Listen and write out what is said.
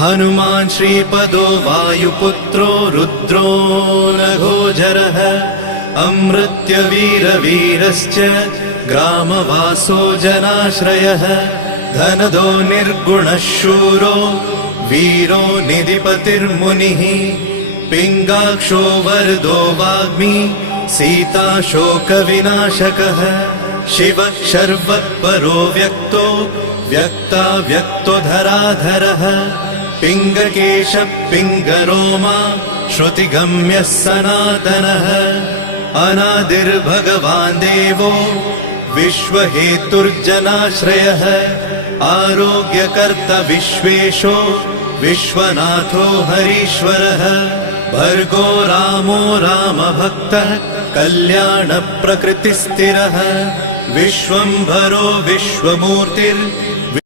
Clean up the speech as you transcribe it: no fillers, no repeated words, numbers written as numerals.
हनुमान् श्रीपदो वायुपुत्रो रुद्रो नघोजरः अमृत्यवीरवीरश्च ग्रामवासो जनाश्रयः धनदो निर्गुणः शूरो वीरो निधिपतिर्मुनिः पिङ्गाक्षो वरदो वाग्मी सीताशोकविनाशकः शिवः शर्वत्परो व्यक्तो व्यक्तो धराधरः पिङ्गकेशः पिङ्गरोमा श्रुतिगम्यः सनातनः अनादिर्भगवान् देवो विश्वहेतुर्जनाश्रयः आरोग्यकर्ता विश्वेशो विश्वनाथो हरीश्वरः भर्गो रामो रामभक्तः कल्याणप्रकृतिस्थिरः विश्वम्भरो विश्वमूर्तिर्विश्वरूपो